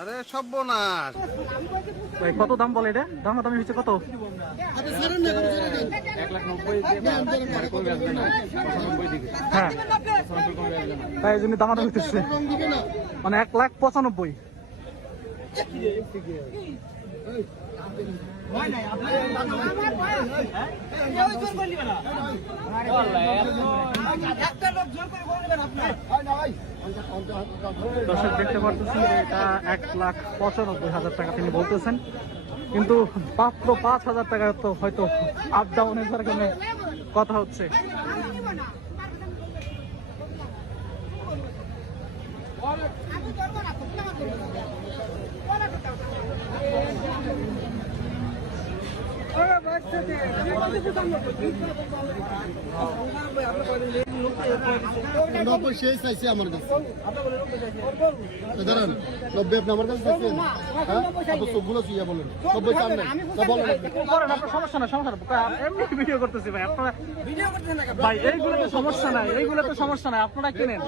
আরে সর্বনাশ, কত দাম বলে এটা? দাম দামি হচ্ছে কত? 1,90,000 হ্যাঁ, তাই জন্য দাম দামি হইতেছে মানে 1,95,000। দর্শক দেখতে পারতেছি এটা 1,95,000 টাকা তিনি বলতেছেন, কিন্তু মাত্র 5,000 টাকা তো হয়তো আপ ডাউনের কারণে কথা হচ্ছে। শেষ চাইছে আমার কাছে, দাঁড়ান 90 আপনি আমার কাছে চাইছেন, সবগুলো চুইয়া বলেন 90 চান নাই আপনার সমস্যা না, সমস্যা না, এমনি ভিডিও করতেছি ভাই, আপনারা ভিডিও করতেছেন না ভাই, এইগুলো তো সমস্যা নাই, এইগুলো তো সমস্যা নাই, আপনারা কিনেন।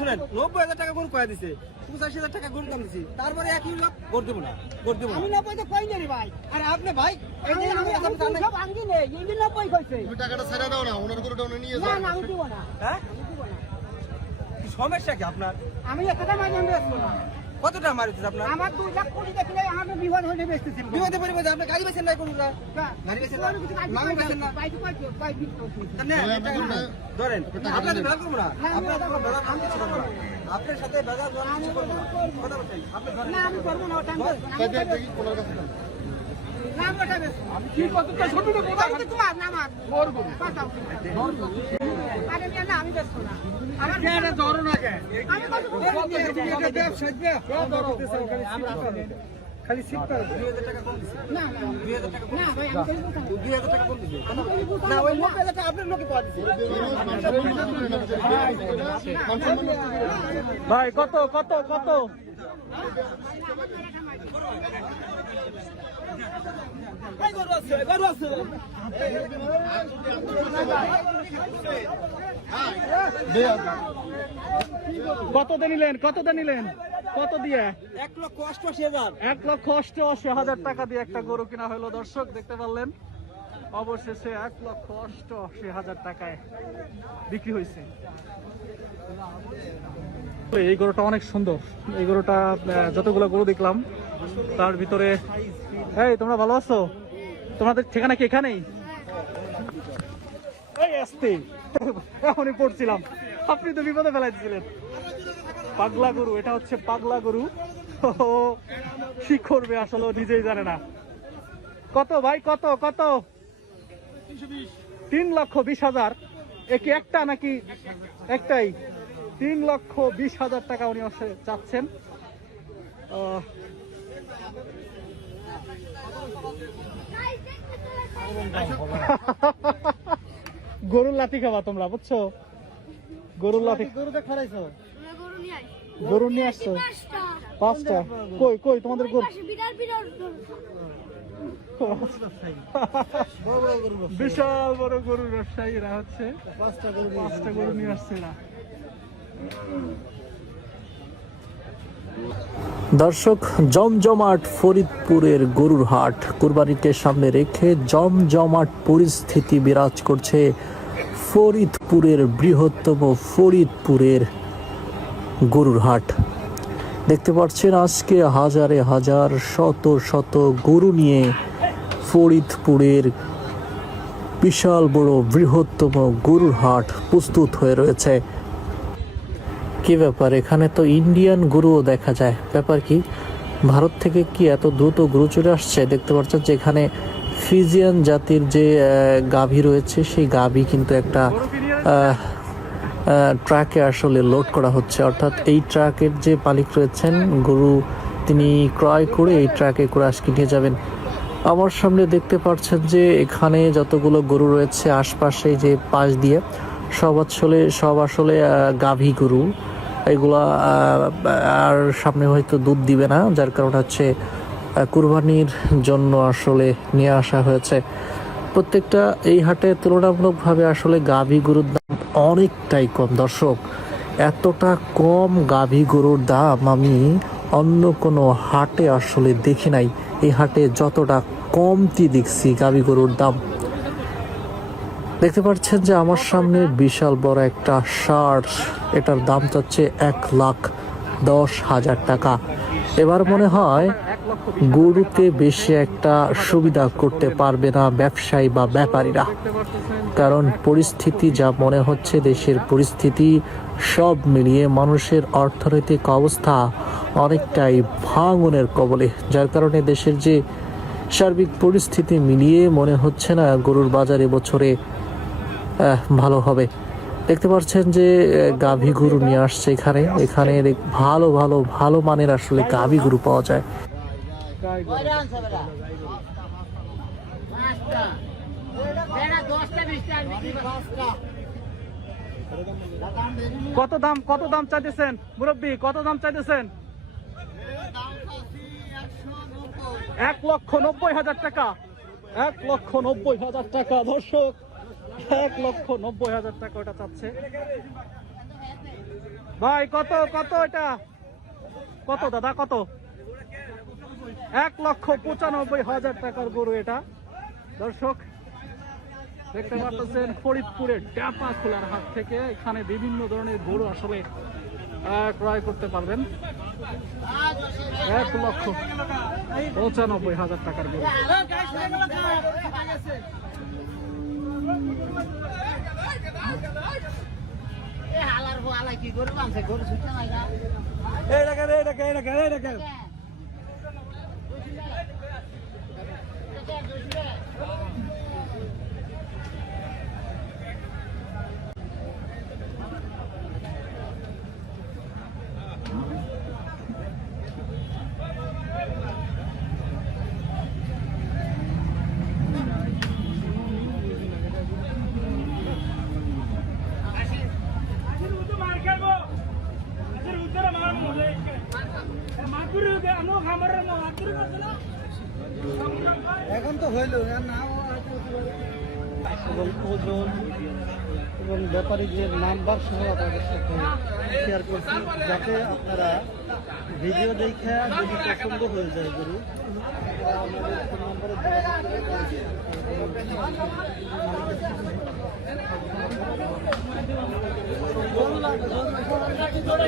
শুনেন 90,000 টাকা গুণ কয়ে দিছে, 85,000 টাকা গুণ কম দিছি, তারপরে একই লোক ভোট দেবো না, ভোট দেবো না। আমি 90 তো কই না ভাই, আর আপনি ভাই এই যে আমি এখন সব আঙ্গি নেই, এই 90 কইছে। তুমি টাকাটা ছেড়ে দাও না, ওনার করে টাউনে নিয়ে না যাও। না আমি দিব না, হ্যাঁ আমি দিব না। কি সমস্যা কি আপনার? আমি একটা মাঝে আমি বেচবো না। কতটা মারিছে আপনার? আমার 2 লাখ কোটি দেখলে আমার বিপদ হইলে বেচতেছি। বিপদে পরিবে আপনি গাড়ি বেচেন নাই কোনটা? গাড়ি বেচেন না, মামি বেচেন না। বাইক না ধরেন আপনাদের ভেজাল করবো না, আপনার কোনো ভেজাল নাম দিচ্ছি না, আপনার সাথে ভেজাল জোয়ান কিছু করবো না, কথা বলছেন আপনি ধরেন না আমি করবো না, ওটা আমি করবো না। কাজে দেখি ওনার কাছে দাও। না আমি ওটা বেচবো। আমি কি কতটা ছোট তো তোমার না আমার করবো কথাও আরে মিয়া না আমি বেচবো না। আমার কেন ধরো না কে আমি কত এটা ব্যবসা খালি সিট করে 2,000 টাকা কম দিছে, না 2,000 টাকা না ভাই আমি করবো না। 2,000 টাকা কম দিছে না ওই 90,000 টাকা আপনার লোকে পাওয়া দিছে। ভাই কত কত কত? কততে নিলেন, কততে নিলেন, কত দিয়ে? 1,88,000 1,88,000 টাকা দিয়ে একটা গরু কিনা হলো। দর্শক দেখতে পারলেন, অবশেষে 1,88,000 টাকায় বিক্রি হয়েছে। এই গরুটা অনেক সুন্দর, এই গরুটা যতগুলো গরু দেখলাম তার ভিতরে। এই তোমরা ভালো আছো? তোমাদের ঠিকানা কি এখানেই? এই আসতে এখনই পড়ছিলাম, আপনি তো বিপদে ফেলাইছিলেন। পাগলা গরু, এটা হচ্ছে পাগলা গরু, কি করবে আসলে নিজেই জানে না। কত ভাই, কত কত? 3,20,000। একে একটা নাকি একটাই? 3,20,000 টাকা উনি চাচ্ছেন। গরুর লাথি খাবা তোমরা, বুঝছো? গরুর লাথি। গরু নিয়ে আসছো 5টা? কই কই তোমাদের গরু? বিশাল বড় গরুর ব্যবসায়ীরা হচ্ছে 5টা গরু নিয়ে আসছে না। দর্শক, জমজমাট ফরিদপুরের গরুর হাট কুরবানিকে সামনে রেখে জমজমাট পরিস্থিতি বিরাজ করছে ফরিদপুরের বৃহত্তম ফরিদপুরের গরুর হাট। দেখতে পাচ্ছেন আজকে হাজারে হাজার শত শত গরু নিয়ে ফরিদপুরের বিশাল বড় বৃহত্তম গরুর হাট প্রস্তুত হয়ে রয়েছে। কি ব্যাপার, এখানে তো ইন্ডিয়ান গরুও দেখা যায়, ব্যাপার কি? ভারত থেকে কি এত দ্রুত গরু চলে আসছে? দেখতে পাচ্ছেন যে এখানে ফিজিয়ান জাতির যে গাভী রয়েছে, সেই গাভী কিন্তু একটা ট্রাকে আসলে লোড করা হচ্ছে, অর্থাৎ এই ট্রাকের যে মালিক রয়েছেন গরু তিনি ক্রয় করে এই ট্রাকে করে আজকে নিয়ে যাবেন। আমার সামনে দেখতে পাচ্ছেন যে এখানে যতগুলো গরু রয়েছে আশপাশে যে পাশ দিয়ে সব আসলে গাভী গরু। এগুলা আর সামনে হয়তো দুধ দিবে না, যার কারণে হচ্ছে কুরবানির জন্য আসলে নিয়ে আসা হয়েছে। প্রত্যেকটা এই হাটে তুলনামূলকভাবে আসলে গাভী গরুর দাম অনেকটাই কম দর্শক। এতটা কম গাভী গরুর দাম আমি অন্য কোনো হাটে আসলে দেখি নাই। এই হাটে যতটা কমতি দেখছি গাভী গরুর দাম। দেখতে পাচ্ছেন যে আমার সামনে বিশাল বড় একটা ষাঁড়, এটার দাম চাচ্ছে 1,10,000 টাকা। এবার মনে হয় গরুতে বেশি একটা সুবিধা করতে পারবে না ব্যবসায়ী বা ব্যাপারীরা, কারণ পরিস্থিতি যা মনে হচ্ছে, দেশের পরিস্থিতি সব মিলিয়ে মানুষের অর্থনৈতিক অবস্থা অনেকটাই ভাঙনের কবলে, যার কারণে দেশের যে সার্বিক পরিস্থিতি মিলিয়ে মনে হচ্ছে না গরুর বাজার এবছরে ভালো হবে। দেখতে পাচ্ছেন যে গাভী গরু নিয়ে আসছে এখানে ভালো ভালো ভালো মানের আসলে গাভী গরু পাওয়া যায়। কত দাম চাইতেছেন মুরব্বী, কত দাম চাইতেছেন? 1,90,000 টাকা। 1,90,000 টাকা দর্শক, 1,90,000 টাকা ওটা চাচ্ছে ভাই। কত এটা কত দাদা, কত? 1,95,000 টাকার গরু এটা দর্শক। দেখতে পাচ্ছেন ফরিদপুরের ড্যাপা খোলার হাট থেকে এখানে বিভিন্ন ধরনের গরু আসলে ক্রয় করতে পারবেন। 1,95,000 টাকার গরু। এখন তো হইল নাম এবং ওজন এবং ব্যাপারীদের নাম্বার সহ আপনাদের সাথে শেয়ার করছি, যাতে আপনারা ভিডিও দেখে যদি পছন্দ হয়ে যায় গরু আমাদের ফোন নম্বরে যোগাযোগ করে